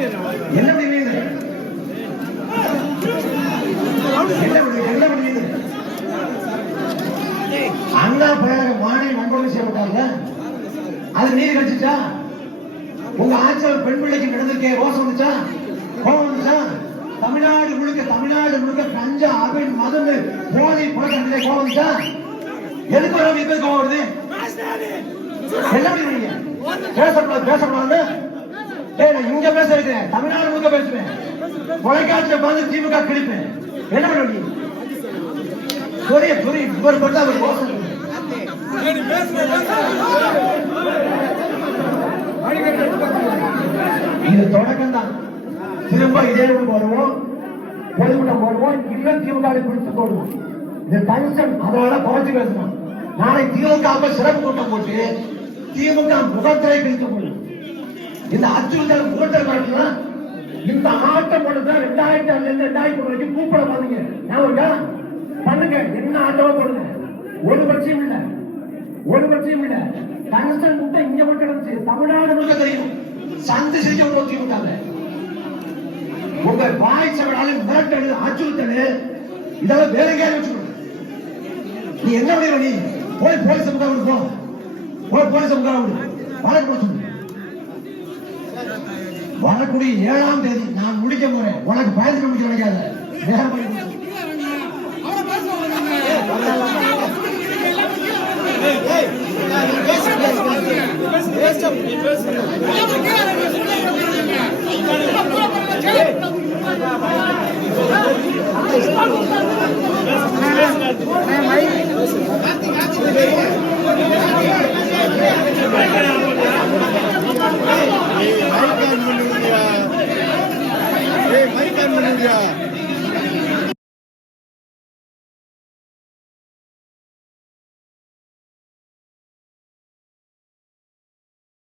என்ன பண்ணுவீங்க என்ன பண்ணுவீங்க அண்ணா பேர மாநில வன்பொருள் செய்யப்பட்டார்ல அது நீர் கிடைச்சிச்சா? உங்க ஆட்சியாளர் பெண் பிள்ளைக்கு நடந்திருக்கே ரோசம் வந்துச்சா? கோவம் தமிழ்நாடு முழுக்க தமிழ்நாடு முழுக்க பஞ்ச அபின் மதம் போதை புழக்கம் வந்துச்சா? எதுக்கு வர கோவம் வருது? என்ன பண்ணுவீங்க பேசக்கூடாது பேசக்கூடாது இங்க பேச இருக்கிறேன் தமிழ்நாடு முழுக்க பேசுவேன். தொலைக்காட்சியை பார்த்து திமுக கிழிப்பேன். என்ன பண்ணுவீங்க துரிய துரி இவர் மட்டும் அவர் ரோசம் இது தொடக்கம் தான் திரும்ப இதே ஊருக்கு வருவோம் பொதுக்கூட்டம் போடுவோம். இன்னும் திமுக பிடித்து போடுவோம். இது டென்ஷன் அதோட குறைச்சு பேசணும். நாளை திமுக சிறப்பு கூட்டம் போட்டு திமுக முகத்திரை பிடித்து கொள்ளும். இந்த அச்சுறுத்தல் முகத்திரை பரப்புனா இந்த ஆட்டம் போடுறது ரெண்டாயிரத்தி அஞ்சுல இருந்து ரெண்டாயிரத்தி வரைக்கும் கூப்பிட பாருங்க ஞாபகம் பண்ணுங்க. என்ன ஆட்டமா போடுங்க. ஒரு பட்சியும் இல்ல. ஒரு பட்சியும் இல்ல. டங்ஸ்டன் முட்டை இங்க மட்டும் இருந்துச்சு தமிழ்நாடு மட்டும் தெரியும். சந்தி செஞ்ச நோக்கி விட்டாங்க. உங்க வாய் சவடால மிரட்டல் அச்சுறுத்தல் இதெல்லாம் வேற எங்கேயாவது வச்சுக்கணும். நீ என்ன பண்ணிடுவ போய் போலீஸ் முகாம் போ. போய் போலீஸ் முகாம் வழக்கு போச்சு வரக்கூடிய ஏழாம் தேதி நான் முடிக்க போறேன் உனக்கு பயந்து முடிக்க நினைக்காத நேரம் பண்ணி Hallelujah.